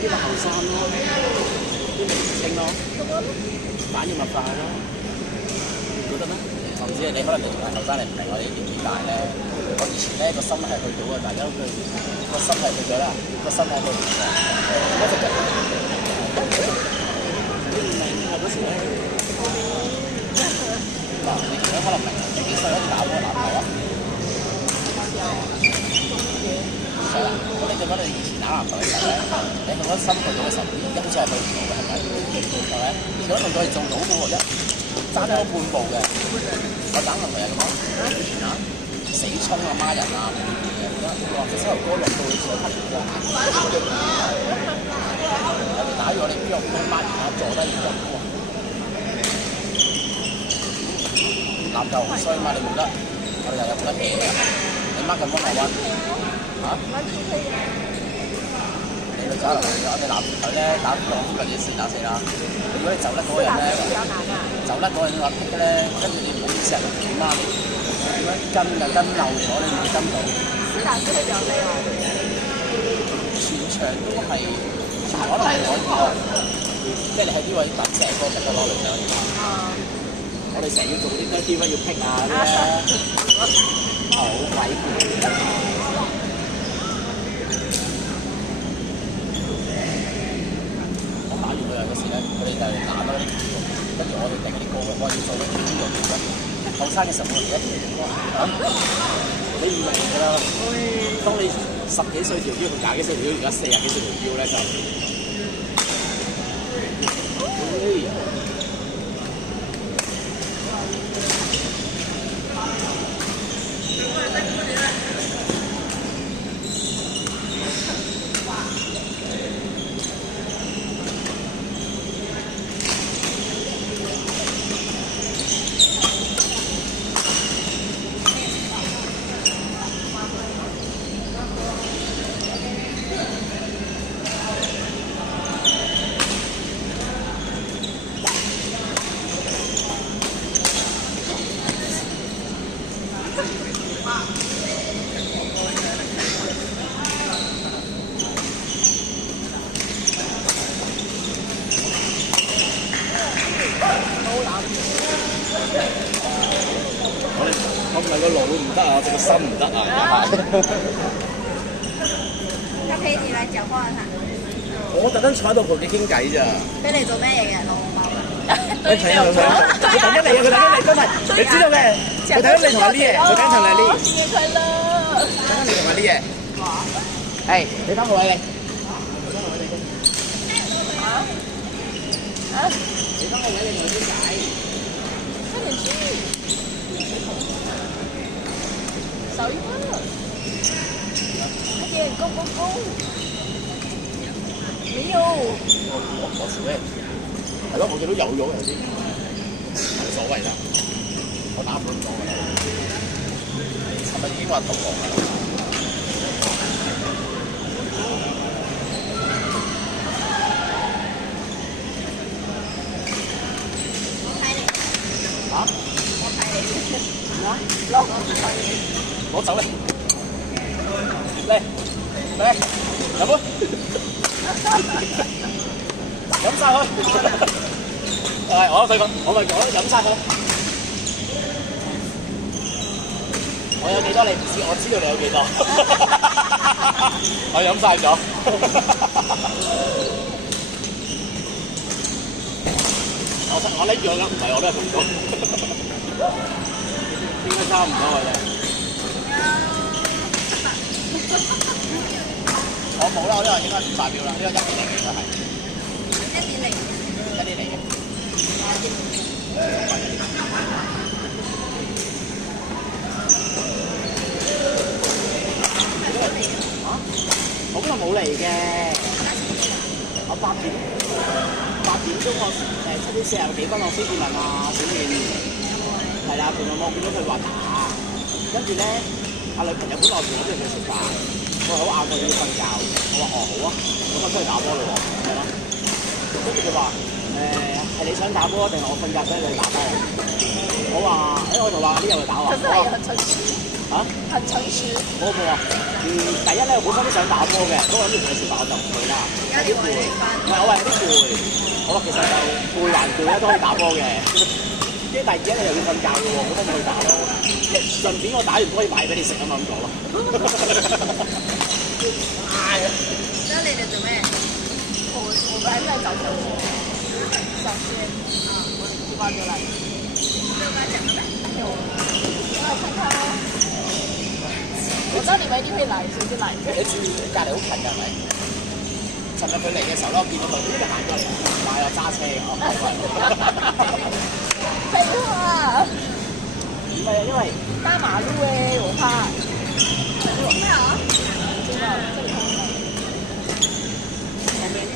啲咪後生咯，啲咪年青咯，反應咪快咯，覺得咩？甚至係你可能你仲係後生，你唔明我哋年紀大咧。我以前咧個心係去到啊，大家都個心係去咗啦，個身體去唔到，一直就你唔明啊嗰時咧，嗱你而家可能明你幾歲可以打波籃球啊？係啦，咁你就覺得你以前打籃球嘅時候咧，你覺得心去到嘅時候，好似係去唔到嘅，係咪？係咪？如果同佢哋做到嘅喎，爭咗半步嘅，我打籃球係咁咯，以前啊。死衝啊孖人啊，哇！隻膝頭哥落到去上黑光，有啲打咗你邊有咁孖人啊，坐低唔得喎。籃球好衰嘛，你冇得，我哋又有冇得起啊？你孖咁幫我溫嚇？你去打籃球，我哋籃球咧打兩分鐘先打死啦。如果你走甩嗰個人咧，走甩嗰個人話劈咧，跟住你唔好意思人點啊？點樣跟就跟漏咗，你唔跟到。斯達斯係比較厲害。全場都係，可能係可以咯。即係你喺呢位揼成個得攞嚟就可以。我哋成日要做啲咩？點解要劈啊？好鬼攰。我打完佢哋嗰時咧，佢哋就打多啲，跟住我哋定啲歌，我要做啲邊度點咧？後生嘅時候我哋一條嚇，你唔明㗎啦。當你10幾歲條腰同廿幾歲條腰，而家40幾歲條腰咧就，我唔係個腦唔得啊，我隻個心唔得啊，而家係。他陪你來講話嚇。我特登坐喺度同你傾偈咋。俾你做咩嘢嘅老貓？你睇下佢，佢等緊你啊！佢等緊你，真係，你知道嘅。佢等緊你同阿 Lee 嘅，佢等緊同阿 Lee。生日快樂！等緊你同阿 Lee 嘅。係，你翻個位你。你翻個位你同佢傾偈。快點去！少一個。快點，go go go！沒有。我少咩？係咯，我見到有咗有啲，冇所謂啦。我打半個㗎啦。係咪已經話投降㗎啦？嚇？攞走嚟，嚟，飲杯，飲晒佢。係，我飲晒佢。我有幾多你唔知，我知道你有幾多。我飲晒咗。我拎咗㗎，唔係我都係咁講。應該差唔多嘅啫。我冇啦，我呢個應該唔代表啦，呢個1.0應該係。1.0嘅。好耐冇嚟嘅。我8點鐘我7點40幾分我先至問啊小燕。係啦，陪我見到佢話打，跟住咧阿女朋友本來陪我出去食飯，我話好晏我要瞓覺，我話哦好啊，咁我出去打波咯喎，係咯。跟住佢話係你想打波定係我瞓覺所以你打波？我話我就話呢日去打喎。可是他也很誠實。嚇？很誠實。冇啊，第一咧我本身都想打波嘅，不過諗住同佢食飯我就唔去啦。家你話你唔瞓，係我話有啲攰，我話其實就攰還攰咧都可以打波嘅。跟住第二日你又要瞓覺嘅喎，咁我咪去打咯。順便我打完波可以買俾你食啊嘛，咁講咯。即係你哋做咩？我们还在找小仙，小仙啊，我就发过来，六家講嘅咩？有，我看看哦。我知道你們一定會來，所以就來。你住隔離好近㗎係咪？尋日佢嚟嘅時候咧，我見到佢呢度行過嚟，但係我揸車嘅，我廢話，唔係啊，因為大馬路誒，我怕。咩啊？真的，這裡看不到。後面呢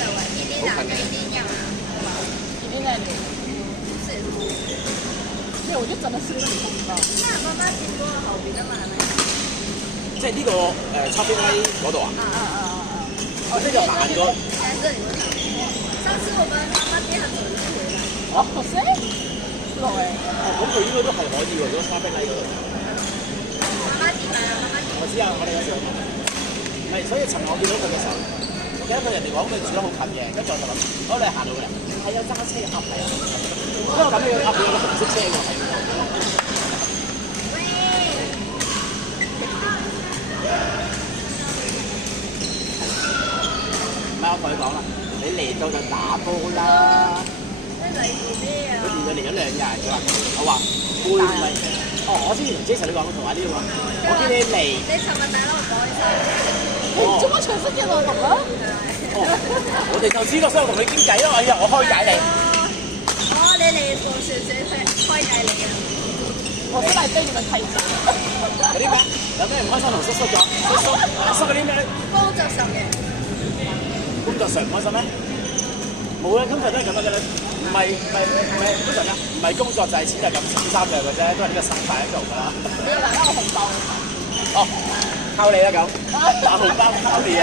度啊，呢啲男嘅呢啲人啊，一定在你。是。沒有，我就真的是那裡看不到。咩啊？媽媽見過後邊啊嘛，係咪？即係呢個叉飛威嗰度啊？哦，呢個行過。在這裡我就上次我們媽媽帶她走一次回來。哦，是？不懂誒。咁佢應該都係可以喎，如果叉飛威嗰度。媽媽點啊？媽媽點？我知啊，我哋嗰時候唔係，所以尋日我見到佢嘅時候，我記得佢人哋講佢住得好近嘅，跟住我就諗，哦你係行到嘅，係有揸車噏係啊，因為我咁樣噏佢有個紅色車喎，係喎。唔係我同佢講啦，你嚟到就打波啦。你嚟做咩啊？佢連佢嚟咗2日，佢話我話會唔係？哦，我之前同 Jason 你講，我同阿呢個話，我見你嚟。你尋日帶我講先。你做乜全世界都懂啊？哦，我哋就知個，所以我同你傾偈咯。哎呀，我開解你。哦，你嚟做少少開解你啊！我是來對你們開講。有啲咩？有咩唔開心同叔叔講？叔嗰啲咩？工作上嘅。工作上唔開心咩？冇啊，通常都係咁嘅啫。唔係通常咩？唔係工作就係錢就係咁3樣嘅啫，都係呢個心態喺度㗎啦。你要拿到紅包。哦，靠你啦咁，打紅包靠你嘅。